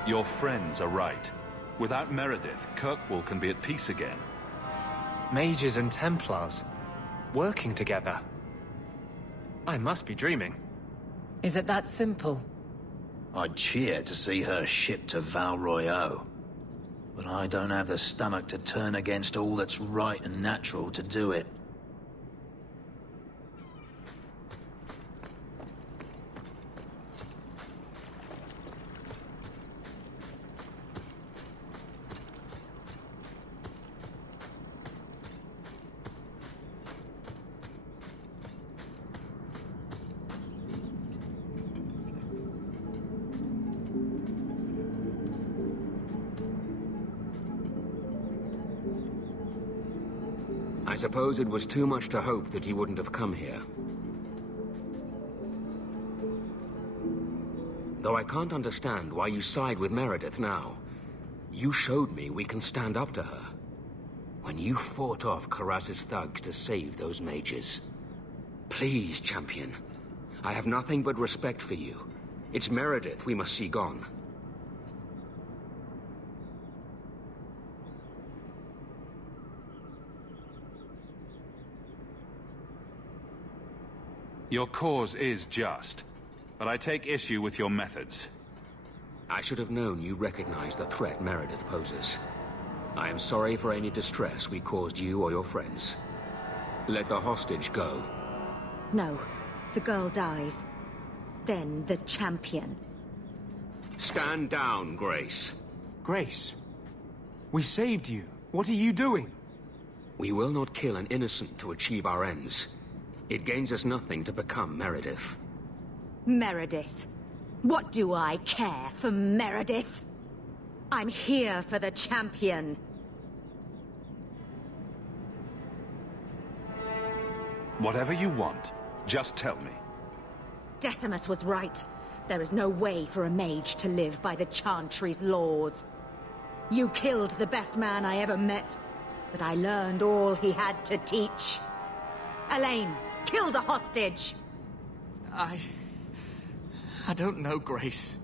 Your friends are right. Without Meredith, Kirkwall can be at peace again. Mages and Templars, working together. I must be dreaming. Is it that simple? I'd cheer to see her shipped to Val Royeaux. But I don't have the stomach to turn against all that's right and natural to do it. I suppose it was too much to hope that you wouldn't have come here. Though I can't understand why you side with Meredith now. You showed me we can stand up to her. When you fought off Karas's thugs to save those mages. Please, champion. I have nothing but respect for you. It's Meredith we must see gone. Your cause is just, but I take issue with your methods. I should have known you recognized the threat Meredith poses. I am sorry for any distress we caused you or your friends. Let the hostage go. No, the girl dies. Then the champion. Stand down, Grace. Grace, we saved you. What are you doing? We will not kill an innocent to achieve our ends. It gains us nothing to become Meredith. Meredith? What do I care for Meredith? I'm here for the champion. Whatever you want, just tell me. Decimus was right. There is no way for a mage to live by the Chantry's laws. You killed the best man I ever met, but I learned all he had to teach. Elaine, kill the hostage! I don't know, Grace.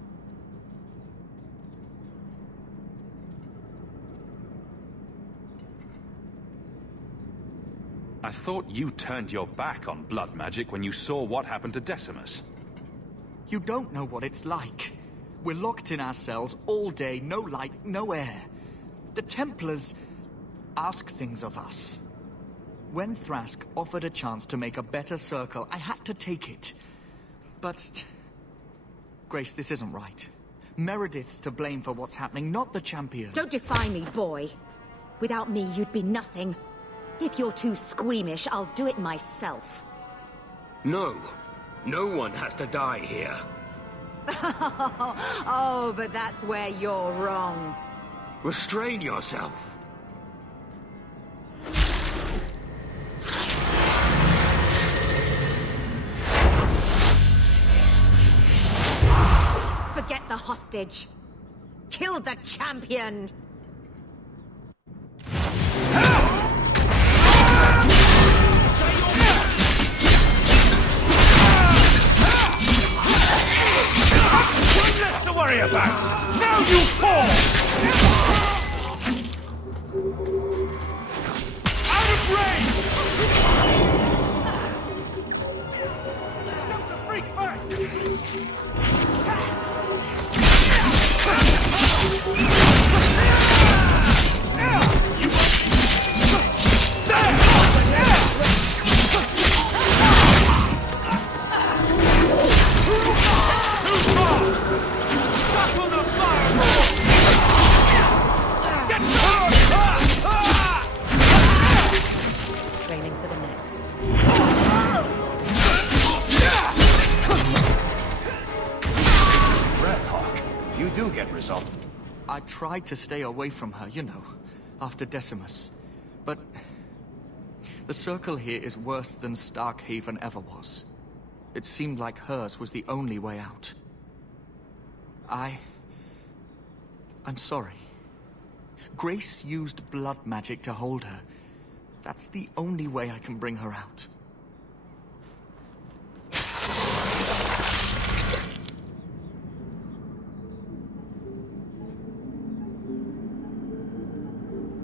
I thought you turned your back on blood magic when you saw what happened to Decimus. You don't know what it's like. We're locked in our cells all day, no light, no air. The Templars ask things of us. When Thrask offered a chance to make a better circle, I had to take it. But... Grace, this isn't right. Meredith's to blame for what's happening, not the champion. Don't defy me, boy. Without me, you'd be nothing. If you're too squeamish, I'll do it myself. No. No one has to die here. Oh, but that's where you're wrong. Restrain yourself. Forget the hostage. Kill the champion. One less to worry about. Now you fall. Out of range. Stop the freak first. training for the next. Breathhawk, you do get results. I tried to stay away from her, you know, after Decimus. But the circle here is worse than Starkhaven ever was. It seemed like hers was the only way out. I'm sorry. Grace used blood magic to hold her. That's the only way I can bring her out.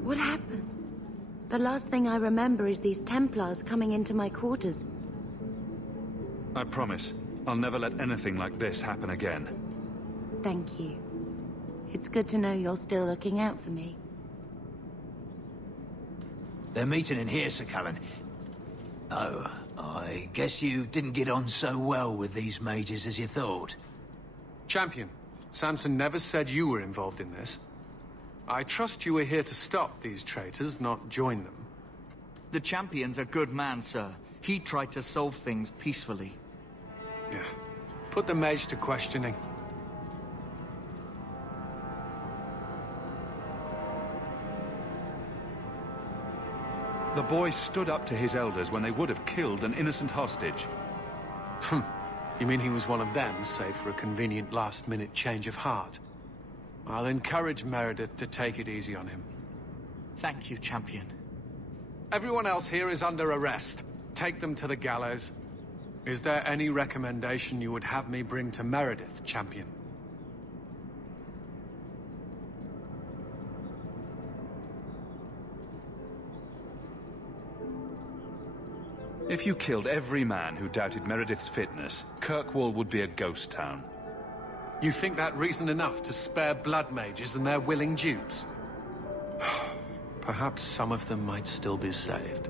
What happened? The last thing I remember is these Templars coming into my quarters. I promise, I'll never let anything like this happen again. Thank you. It's good to know you're still looking out for me. They're meeting in here, Sir Cullen. Oh, I guess you didn't get on so well with these mages as you thought. Champion, Samson never said you were involved in this. I trust you were here to stop these traitors, not join them. The Champion's a good man, sir. He tried to solve things peacefully. Yeah. Put the mage to questioning. The boy stood up to his elders when they would have killed an innocent hostage. You mean he was one of them, save for a convenient last-minute change of heart? I'll encourage Meredith to take it easy on him. Thank you, Champion. Everyone else here is under arrest. Take them to the gallows. Is there any recommendation you would have me bring to Meredith, Champion? If you killed every man who doubted Meredith's fitness, Kirkwall would be a ghost town. You think that reason enough to spare blood mages and their willing dupes? Perhaps some of them might still be saved.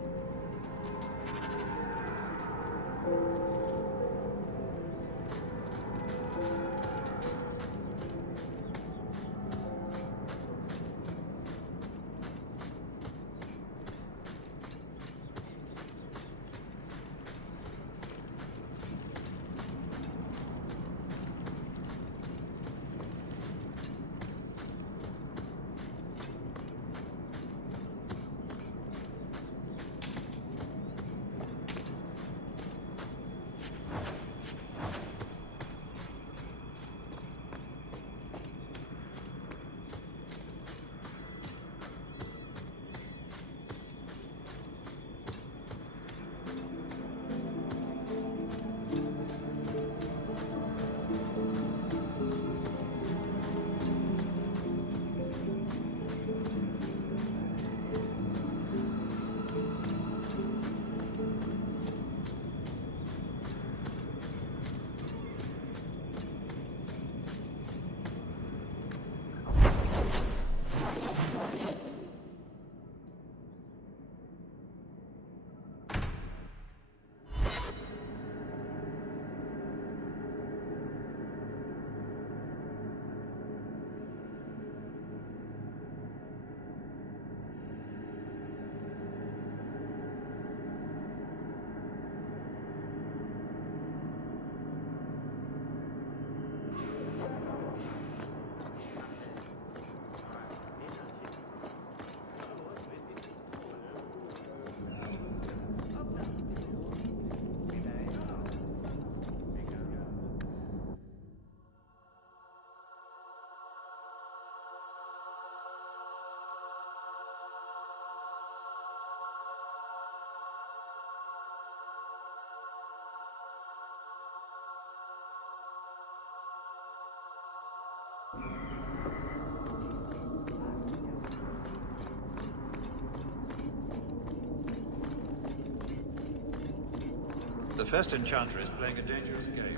The first enchanter is playing a dangerous game.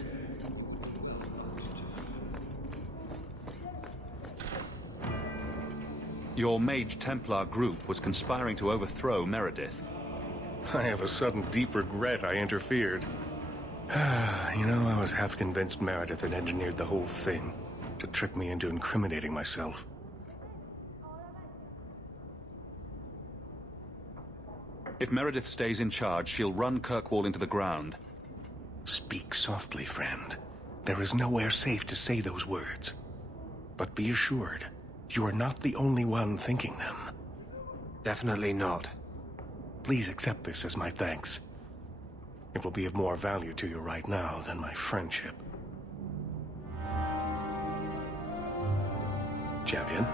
Your Mage Templar group was conspiring to overthrow Meredith. I have a sudden deep regret I interfered. You know, I was half convinced Meredith had engineered the whole thing to trick me into incriminating myself. If Meredith stays in charge, she'll run Kirkwall into the ground. Speak softly, friend. There is nowhere safe to say those words. But be assured, you are not the only one thinking them. Definitely not. Please accept this as my thanks. It will be of more value to you right now than my friendship. Champion?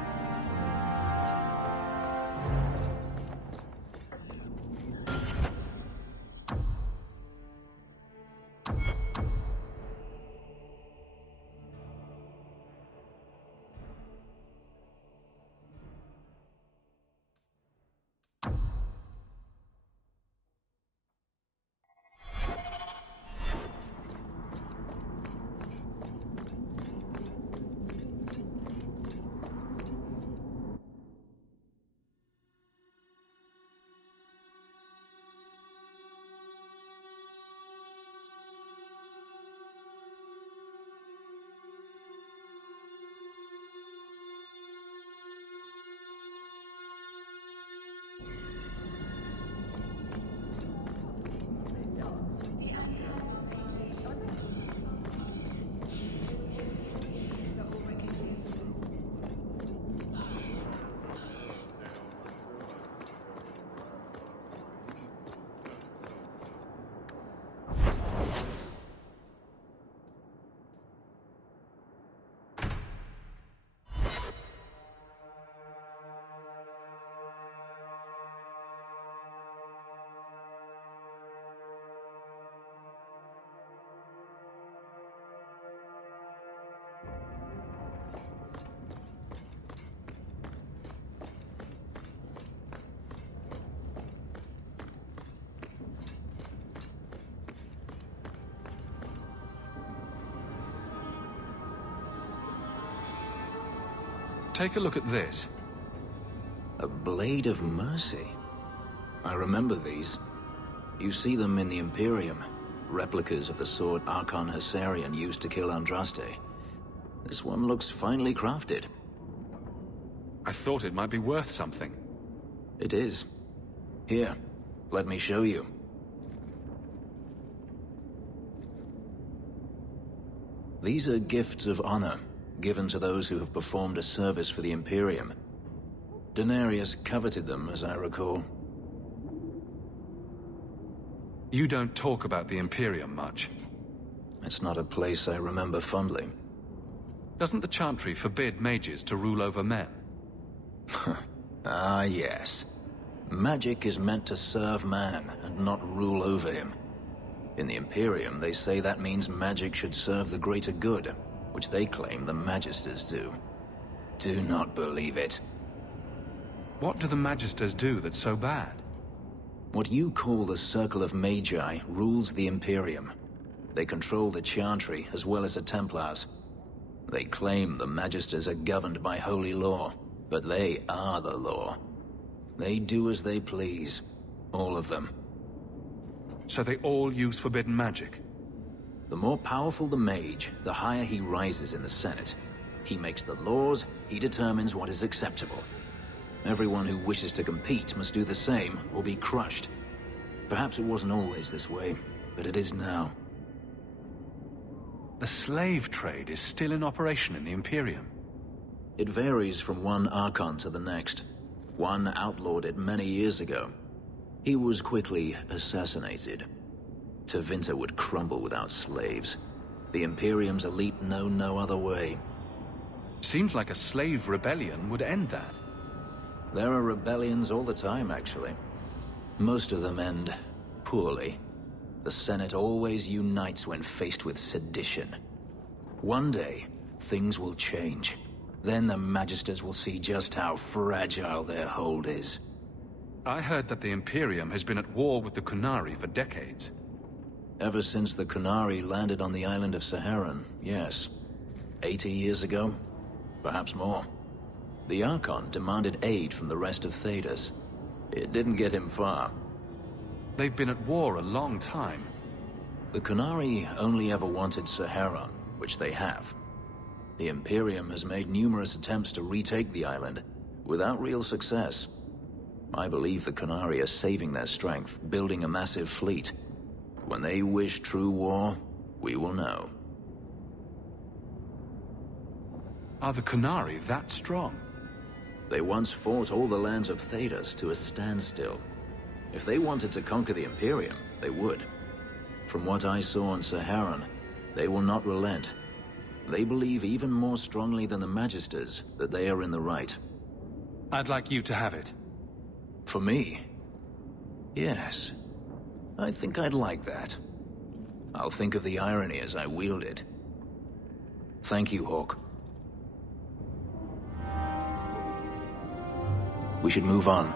Take a look at this. A blade of mercy. I remember these. You see them in the Imperium. Replicas of the sword Archon Hessarian used to kill Andraste. This one looks finely crafted. I thought it might be worth something. It is. Here, let me show you. These are gifts of honor, given to those who have performed a service for the Imperium. Denarius coveted them, as I recall. You don't talk about the Imperium much. It's not a place I remember fondly. Doesn't the Chantry forbid mages to rule over men? Ah, yes. Magic is meant to serve man, and not rule over him. In the Imperium, they say that means magic should serve the greater good, which they claim the Magisters do. Do not believe it. What do the Magisters do that's so bad? What you call the Circle of Magi rules the Imperium. They control the Chantry as well as the Templars. They claim the Magisters are governed by holy law, but they are the law. They do as they please. All of them. So they all use forbidden magic? The more powerful the mage, the higher he rises in the Senate. He makes the laws, he determines what is acceptable. Everyone who wishes to compete must do the same, or be crushed. Perhaps it wasn't always this way, but it is now. The slave trade is still in operation in the Imperium. It varies from one Archon to the next. One outlawed it many years ago. He was quickly assassinated. Tevinter would crumble without slaves. The Imperium's elite know no other way. Seems like a slave rebellion would end that. There are rebellions all the time, actually. Most of them end poorly. The Senate always unites when faced with sedition. One day, things will change. Then the Magisters will see just how fragile their hold is. I heard that the Imperium has been at war with the Qunari for decades. Ever since the Qunari landed on the island of Saharan, yes. 80 years ago? Perhaps more. The Archon demanded aid from the rest of Thedas. It didn't get him far. They've been at war a long time. The Qunari only ever wanted Saharan, which they have. The Imperium has made numerous attempts to retake the island, without real success. I believe the Qunari are saving their strength, building a massive fleet. When they wish true war, we will know. Are the Qunari that strong? They once fought all the lands of Thedas to a standstill. If they wanted to conquer the Imperium, they would. From what I saw on Saharan, they will not relent. They believe even more strongly than the Magisters that they are in the right. I'd like you to have it. For me? Yes. I think I'd like that. I'll think of the irony as I wield it. Thank you, Hawk. We should move on.